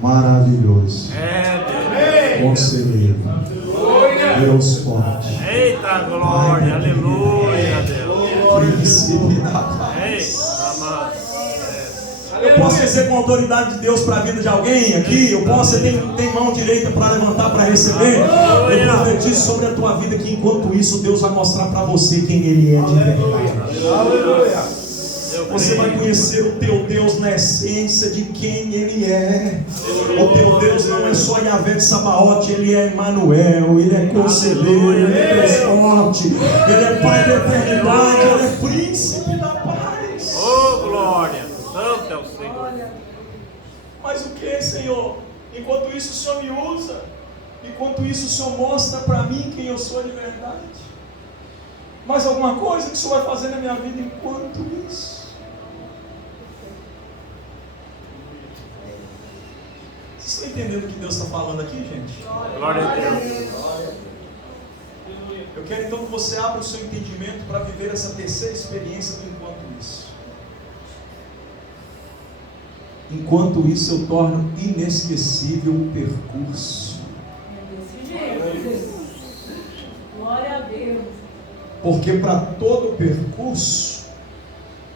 Maravilhoso. Conselheiro. Deus forte. Eita glória, aleluia, Deus. Príncipe da paz. Eu posso dizer com a autoridade de Deus para a vida de alguém aqui? Eu posso, você tem mão direita para levantar para receber? Eu profetizo sobre a tua vida que enquanto isso Deus vai mostrar para você quem Ele é de verdade. Aleluia. Você vai conhecer o teu Deus na essência de quem Ele é. O teu Deus não é só Yahvé Sabaote, Ele é Emanuel, Ele é conselheiro, Ele é Deus forte, Ele é Pai da eternidade, Ele é príncipe da paz. Oh glória, santo é o Senhor. Mas o que, Senhor? Enquanto isso o Senhor me usa, enquanto isso o Senhor mostra para mim quem eu sou de verdade. Mais alguma coisa que o Senhor vai fazer na minha vida enquanto isso? Vocês estão entendendo o que Deus está falando aqui, gente? Glória a Deus. Eu quero então que você abra o seu entendimento para viver essa terceira experiência do enquanto isso. Enquanto isso eu torno inesquecível o percurso. Glória a Deus. Porque para todo percurso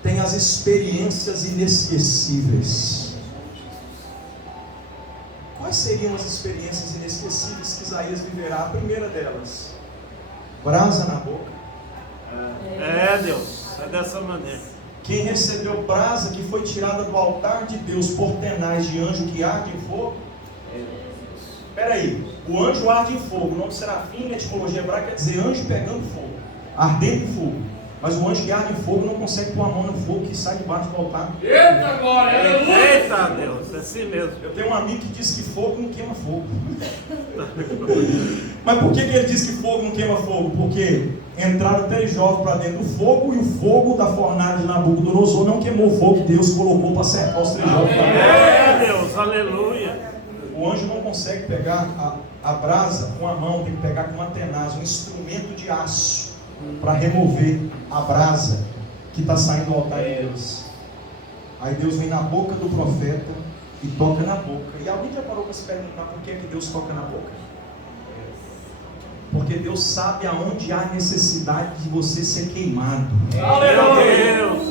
tem as experiências inesquecíveis. Quais seriam as experiências inesquecíveis que Isaías viverá? A primeira delas: brasa na boca. Deus, é dessa maneira. Quem recebeu brasa que foi tirada do altar de Deus por tenaz de anjo que arde em fogo? Espera aí, o anjo arde em fogo. O nome serafim na etimologia hebraica quer dizer anjo pegando fogo, ardendo em fogo. Mas o anjo que arde em fogo não consegue pôr a mão no fogo que sai debaixo do altar. Eita glória, aleluia. Eita Deus, é assim mesmo. Eu tenho um amigo que diz que fogo não queima fogo. Mas por que ele diz que fogo não queima fogo? Porque entraram 3 jovens para dentro do fogo e o fogo da fornalha de Nabucodonosor não queimou o fogo que Deus colocou para cercar os 3 jovens. Deus, aleluia. O O anjo não consegue pegar a brasa com a mão, tem que pegar com uma tenaz, um instrumento de aço, para remover a brasa que está saindo do altar de Deus. Aí Deus vem na boca do profeta e toca na boca. E alguém já parou para se perguntar por que Deus toca na boca? Porque Deus sabe aonde há necessidade de você ser queimado. Meu Deus!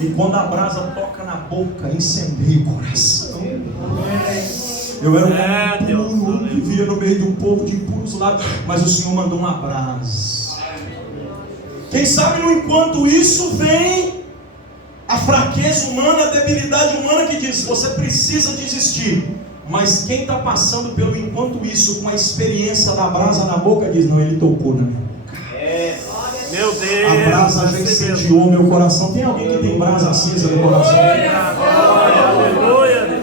E quando a brasa toca na boca, incendeia o coração. Eu era um homem impuro, vivia no meio de um povo de impuros lá, mas o Senhor mandou uma brasa. Quem sabe no enquanto isso vem a fraqueza humana, a debilidade humana que diz, você precisa desistir. Mas quem está passando pelo enquanto isso, com a experiência da brasa na boca, diz, não, ele tocou na minha boca. Meu Deus! A brasa já incendiou meu coração. Tem alguém que tem brasa acesa no coração? Aleluia!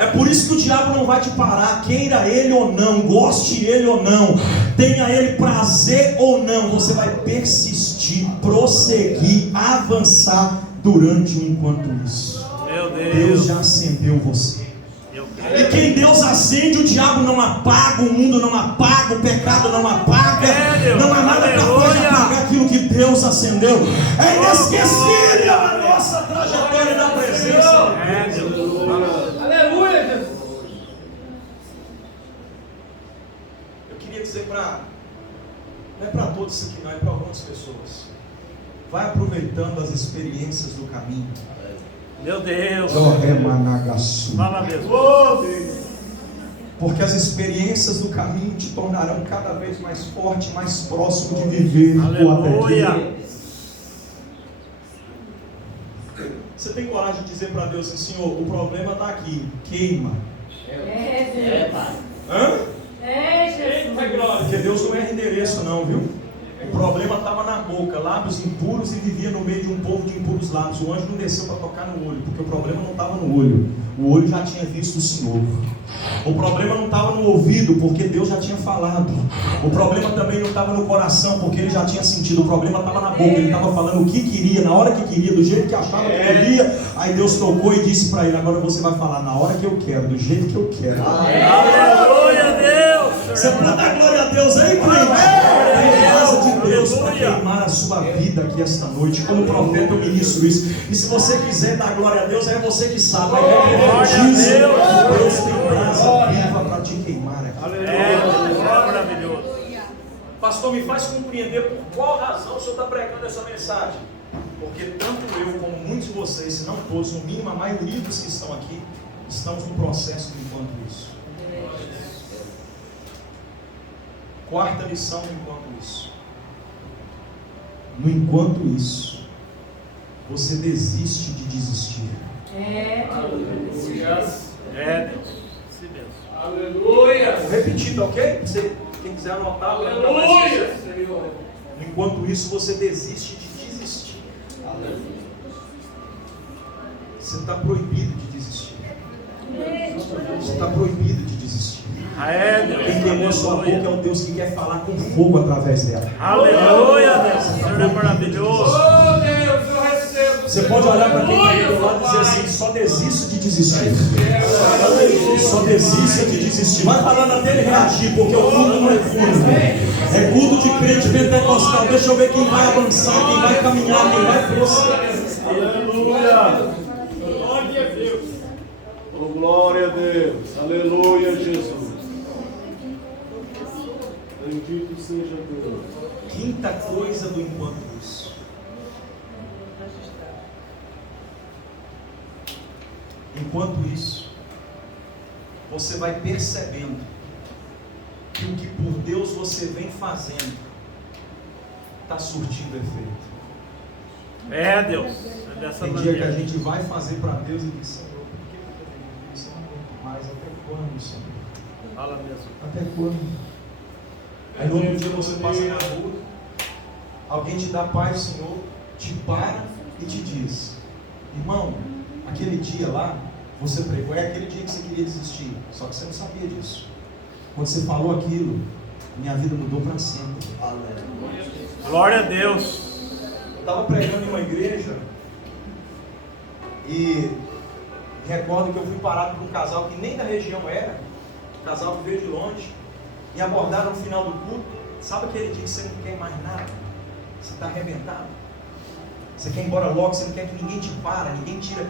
É por isso que o diabo não vai te parar, queira ele ou não, goste ele ou não, tenha ele prazer ou não, você vai persistir, prosseguir, avançar durante o enquanto isso. Meu Deus Deus! já acendeu você. E quem Deus acende, o diabo não apaga, o mundo não apaga, o pecado não apaga, não há nada capaz de apagar aquilo que Deus acendeu. É inesquecível a nossa trajetória na presença. Aleluia, Jesus. Eu queria dizer não é para todos isso aqui não, é para algumas pessoas. Vai aproveitando as experiências do caminho. Meu Deus! Fala mesmo. Porque as experiências do caminho te tornarão cada vez mais forte, mais próximo de viver. Aleluia! Você tem coragem de dizer para Deus assim, Senhor, o problema está aqui, queima. Hã? Porque Deus não erra endereço não, viu? O problema estava na boca, lábios impuros, e vivia no meio de um povo de impuros lábios. O anjo não desceu para tocar no olho, porque o problema não estava no olho. O olho já tinha visto o Senhor. O problema não estava no ouvido, porque Deus já tinha falado. O problema também não estava no coração, porque ele já tinha sentido. O problema estava na boca, ele estava falando o que queria, na hora que queria, do jeito que achava que queria. Aí Deus tocou e disse para ele, agora você vai falar na hora que eu quero, do jeito que eu quero. Aleluia, Deus! Você pode dar glória a Deus aí, crente? De Deus para queimar a sua vida aqui esta noite. Como profeta eu ministro isso. E se você quiser dar glória a Deus, é você que sabe. Deus tem brasa viva para te queimar aqui. Maravilhoso. Pastor, me faz compreender por qual razão o senhor está pregando essa mensagem. Porque tanto eu como muitos de vocês, se não todos, no mínimo a maioria dos que estão aqui, estamos no processo do enquanto isso. Quarta lição do enquanto isso. No enquanto isso, você desiste de desistir. Aleluia. Deus. Sim, Deus. Aleluia. Vou repetir, tá ok? Quem quiser anotar, Aleluia, Senhor. enquanto isso, você desiste de desistir. Aleluia. Você está proibido de desistir. Você está proibido de desistir. Deus. Quem queimou sua boca é o Deus que quer falar com fogo através dela. Aleluia, Deus. O Senhor é maravilhoso. Oh, Deus, eu recebo. Você pode olhar para quem está do lado e dizer assim, só desisto de desistir. Só desista de desistir. Vai falando até ele reagir, porque o culto não é culto. É culto de crente pentecostal. Deixa eu ver quem vai avançar, quem vai caminhar, quem vai prosseguir. Aleluia. Glória a Deus. Oh, glória a Deus. Aleluia, Jesus. Bendito seja Deus. Quinta coisa do enquanto isso. Enquanto isso, você vai percebendo que o que por Deus você vem fazendo está surtindo efeito. Deus. É dessa Tem dia que a maneira. gente vai fazer para Deus e diz, Senhor, por que eu estou fazendo isso? Eu não aguento mais. Até quando, Senhor? Fala mesmo. Até quando? Aí no outro dia você passa na rua, alguém te dá paz, Senhor, te para e te diz, irmão, aquele dia lá, você pregou, é aquele dia que você queria desistir, só que você não sabia disso. Quando você falou aquilo, minha vida mudou para sempre. Glória a Deus. Eu estava pregando em uma igreja e Me recordo que eu fui parado por um casal que nem da região era, um casal que veio de longe, me abordaram no final do culto. Sabe aquele dia que você não quer mais nada? Você está arrebentado? Você quer ir embora logo, você não quer que ninguém te para, ninguém tira.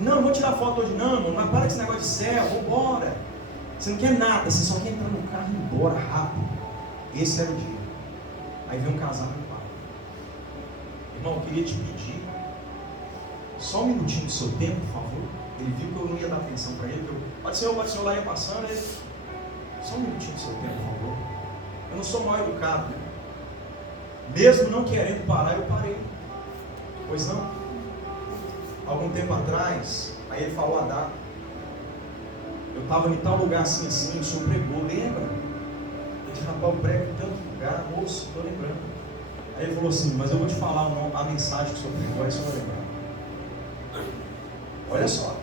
Não, não vou tirar foto hoje não, mano, mas para com esse negócio de céu, vou embora. Você não quer nada, você só quer entrar no carro e ir embora rápido. Esse era o dia. Aí veio um casal e me parou. Irmão, eu queria te pedir só um minutinho do seu tempo, por favor. Ele viu que eu não ia dar atenção para ele. Pode ser eu lá ia passando. Ele, só um minutinho do seu tempo, por favor. Eu não sou mal educado, né? Mesmo não querendo parar, eu parei. Pois não? Algum tempo atrás, aí ele falou a data. Eu estava em tal lugar assim, o senhor pregou, lembra? Eu disse, rapaz, eu prego em tanto lugar, moço, estou lembrando. Aí ele falou assim, mas eu vou te falar a mensagem que o senhor pregou, aí o senhor vai lembrar. Olha só,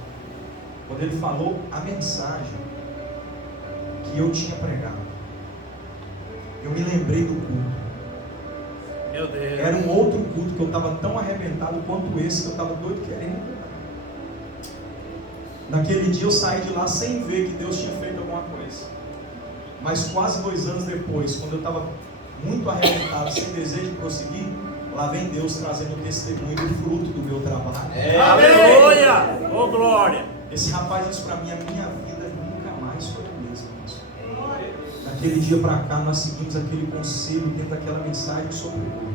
quando ele falou a mensagem que eu tinha pregado, eu me lembrei do culto. Meu Deus. Era um outro culto que eu estava tão arrebentado quanto esse, que eu estava doido querendo. Naquele dia eu saí de lá sem ver que Deus tinha feito alguma coisa. Mas quase 2 anos depois, quando eu estava muito arrebentado, sem desejo de prosseguir, lá vem Deus trazendo o testemunho do fruto do meu trabalho. Aleluia! Ô glória! Esse rapaz disse para mim, a minha vida nunca mais foi a mesma. Daquele dia para cá, nós seguimos aquele conselho dentro daquela mensagem sobre o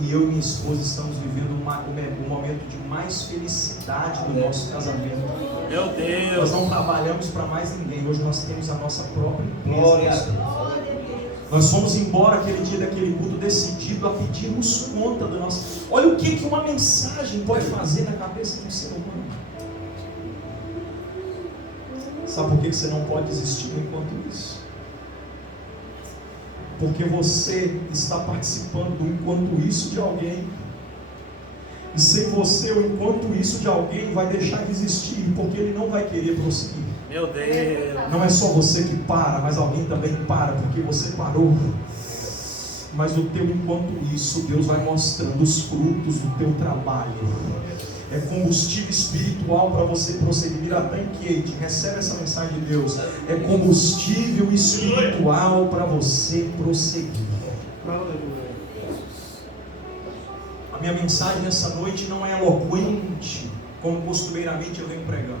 e eu e minha esposa estamos vivendo um momento de mais felicidade do nosso casamento. Meu Deus! Nós não trabalhamos para mais ninguém. Hoje nós temos a nossa própria empresa. Nós fomos embora aquele dia daquele culto decidido a pedirmos conta do nosso. Olha o que uma mensagem pode fazer na cabeça de um ser humano. Sabe por que você não pode desistir enquanto isso? Porque você está participando do enquanto isso de alguém. E sem você, o enquanto isso de alguém vai deixar de existir, porque ele não vai querer prosseguir. Meu Deus! Não é só você que para, mas alguém também para, porque você parou. Mas o teu enquanto isso, Deus vai mostrando os frutos do teu trabalho. É combustível espiritual para você prosseguir. Miratã Kate, recebe essa mensagem de Deus. É combustível espiritual para você prosseguir. A minha mensagem nessa noite não é eloquente, como costumeiramente eu venho pregando.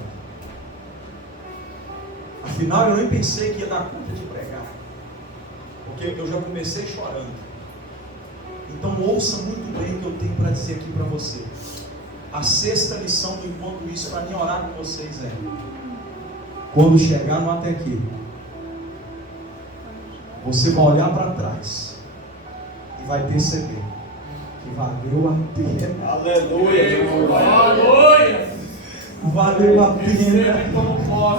Afinal, eu nem pensei que ia dar conta de pregar, porque eu já comecei chorando. Então ouça muito bem o que eu tenho para dizer aqui para você. A 6ª lição do enquanto isso para mim orar com vocês é: quando chegar no até aqui, você vai olhar para trás e vai perceber que valeu a pena. Aleluia! Aleluia! Valeu a pena.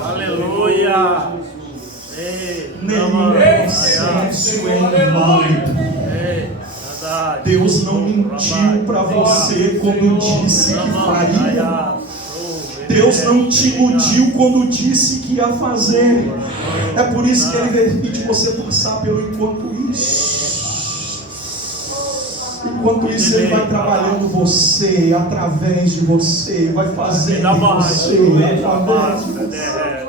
Aleluia! Nenhum processo é inválido. Deus não mentiu para você quando disse que faria. Deus não te iludiu quando disse que ia fazer. É por isso que Ele permite você passar pelo enquanto isso. Enquanto isso Ele vai trabalhando você, através de você, vai fazendo você, através de você.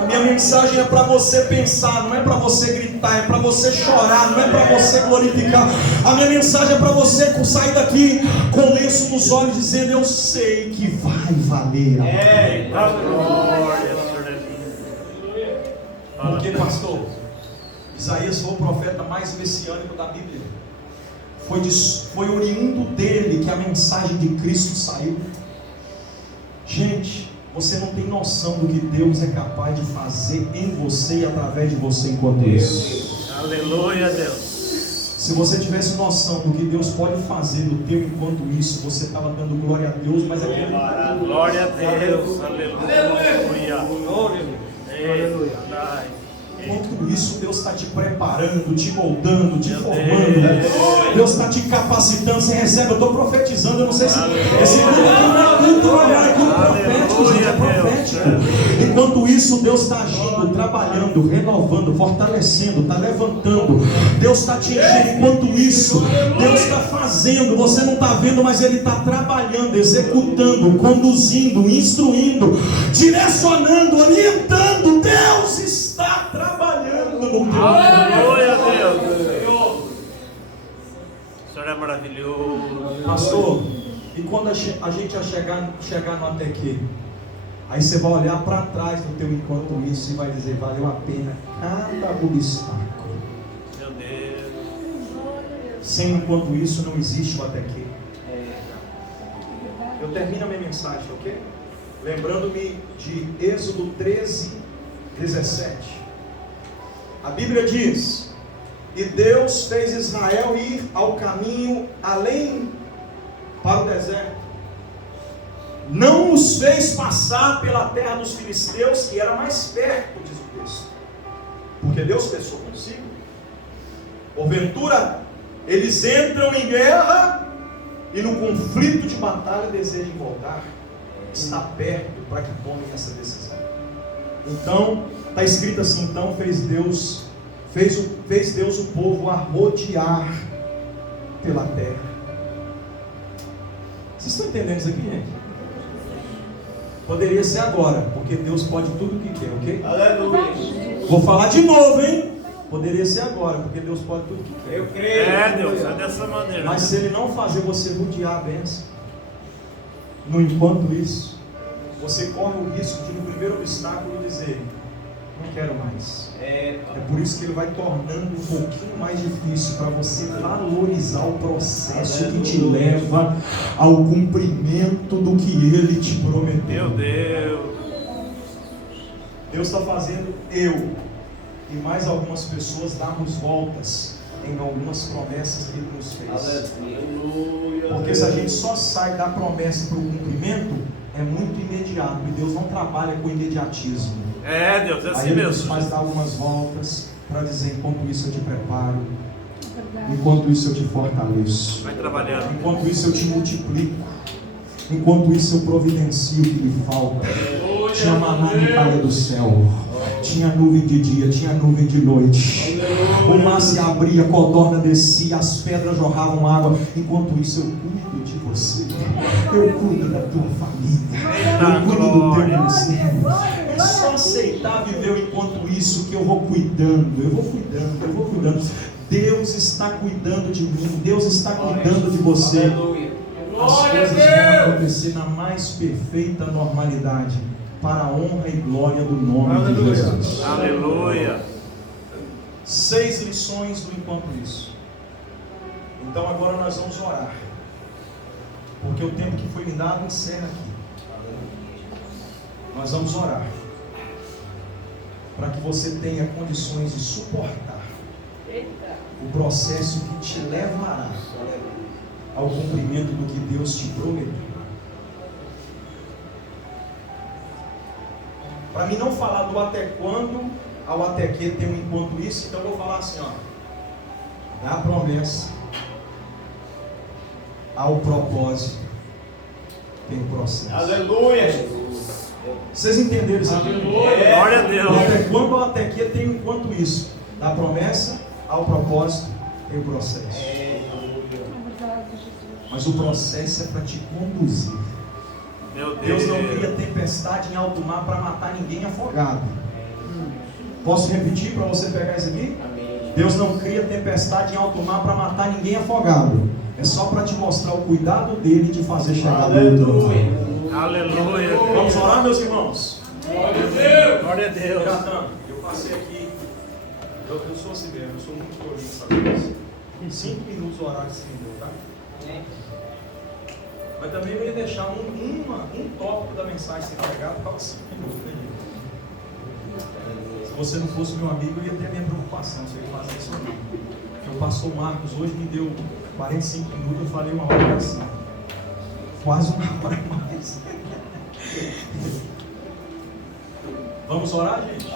A minha mensagem é para você pensar, não é para você gritar, é para você chorar, não é para você glorificar. A minha mensagem é para você sair daqui com o lenço nos olhos, dizendo: eu sei que vai valer a pena. Porque, pastor, Isaías foi o profeta mais messiânico da Bíblia. Foi oriundo dele que a mensagem de Cristo saiu. Gente, você não tem noção do que Deus é capaz de fazer em você e através de você enquanto isso. Aleluia, Deus. Se você tivesse noção do que Deus pode fazer no teu enquanto isso, você estava dando glória a Deus, mas aquele glória a Deus. Aleluia. enquanto isso, Deus está te preparando, te moldando, te formando. Deus está te capacitando. Você recebe, eu estou profetizando, eu não sei se esse culto não é culto, olha, é culto profético, gente, é profético. Enquanto isso, Deus está agindo, trabalhando, renovando, fortalecendo, está levantando. Deus está te enchendo. Enquanto isso, Deus está fazendo. Você não está vendo, mas Ele está trabalhando, executando, conduzindo, instruindo, direcionando, orientando. Deus está trabalhando no teu Aleluia, Deus. O Senhor é maravilhoso. pastor. E quando a gente chegar no até aqui, aí você vai olhar para trás do teu enquanto isso e vai dizer: valeu a pena cada obstáculo. Meu Deus. Sem enquanto isso não existe o até aqui. Eu termino a minha mensagem, ok? Lembrando-me de Êxodo 13, 17. A Bíblia diz: e Deus fez Israel ir ao caminho além para o deserto. Não os fez passar pela terra dos filisteus, que era mais perto, diz o texto. Porque Deus pensou consigo. Porventura, eles entram em guerra e no conflito de batalha desejam voltar. Está perto para que tomem essa decisão. Então, está escrito assim: então fez Deus o povo a rodear pela terra. Vocês estão entendendo isso aqui, gente? Poderia ser agora, porque Deus pode tudo o que quer, ok? Aleluia. Vou falar de novo, hein? Poderia ser agora, porque Deus pode tudo o que quer. Eu creio. É, Deus, é dessa maneira. Mas se Ele não fazer você rodear a bênção, no enquanto isso, você corre o risco de no primeiro obstáculo dizer: não quero mais. É por isso que Ele vai tornando um pouquinho mais difícil, para você valorizar o processo que te leva ao cumprimento do que Ele te prometeu. Meu Deus. Deus está fazendo eu e mais algumas pessoas darmos voltas em algumas promessas que Ele nos fez. Aleluia. Porque se a gente só sai da promessa para o cumprimento, é muito imediato, e Deus não trabalha com imediatismo. É, Deus, é assim Aí Ele mesmo. faz dar algumas voltas para dizer: enquanto isso eu te preparo, enquanto isso eu te fortaleço, Vai trabalhando. enquanto isso eu te multiplico, enquanto isso eu providencio o que lhe falta. Tinha maná que caía do céu, tinha nuvem de dia, tinha nuvem de noite, o mar se abria, a codorna descia, as pedras jorravam água. Enquanto isso eu cuido de você, eu cuido da tua família, eu cuido do teu ministério. É só aceitar viver o enquanto isso, que eu vou cuidando, eu vou cuidando, eu vou cuidando. Deus está cuidando de mim, Deus está cuidando de você. As coisas vão acontecer na mais perfeita normalidade, para a honra e glória do nome de Jesus. Aleluia. 6 lições do enquanto isso. Então agora nós vamos orar, porque o tempo que foi me dado encerra aqui. Nós vamos orar para que você tenha condições de suportar o processo que te levará ao cumprimento do que Deus te prometeu. Para mim não falar do até quando ao até que tem um enquanto isso, então eu vou falar assim, ó: da promessa ao propósito tem processo. Aleluia. Vocês entenderam isso aqui? Glória a Deus. Do até quando ao até que tem um enquanto isso. Da promessa ao propósito tem o processo. Mas o processo é para te conduzir. Meu Deus Deus. não cria tempestade em alto mar para matar ninguém afogado. Posso repetir para você pegar isso aqui? Deus não cria tempestade em alto mar para matar ninguém afogado. É só para te mostrar o cuidado dele de fazer chegar do outro lado. Aleluia. Vamos orar, meus irmãos? Glória a Deus. Natan, eu passei aqui. Eu sou assim mesmo, eu sou muito corrido, sabe? Em 5 minutos o horário se me deu, tá? Mas também eu ia deixar um tópico da mensagem ser pregado para 5 minutos, né? Se você não fosse meu amigo, eu ia ter minha preocupação se eu ia fazer isso ou não. Porque o pastor Marcos hoje me deu 45 minutos, eu falei 1 hora e 5. Quase 1 hora mais. Vamos orar, gente?